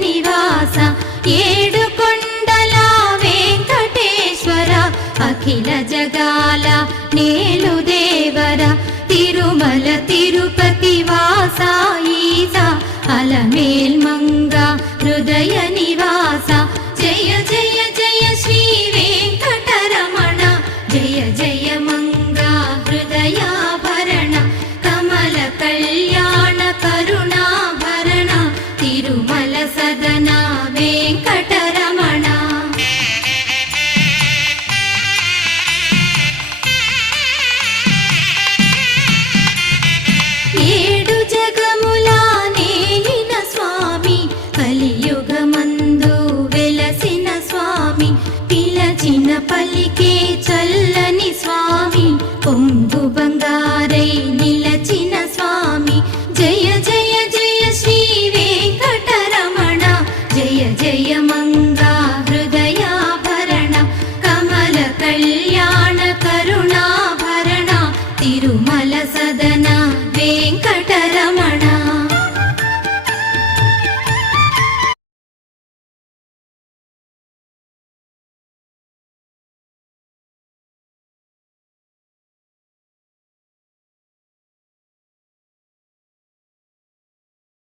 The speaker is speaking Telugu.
నివాస ఏడుకొండల వెంకటేశ్వర అఖిల జగాల నేలు దేవర తిరుమల తిరుపతి వాస ఈస అలమేల్ మంగ హృదయ నివాస జయ జయ జయ శ్రీ వెంకటరమణ జయ జయ మంగ హృదయాభరణ కమల కళ్యాణ కరుణాభరణ తిరుమల సదన వెంకటరమణ. ఏడు జగముల నేలిన స్వామి కలియుగమందు వెలసిన స్వామి పిలచిన పలికే చల్లని స్వామి పొంగు బంగారై నిలచిన స్వామి జయ జయ జయ శ్రీ వెంకటరమణ జయ జయ మంగా హృదయాభరణ కమల కళ్యాణ కరుణాభరణ తిరుమల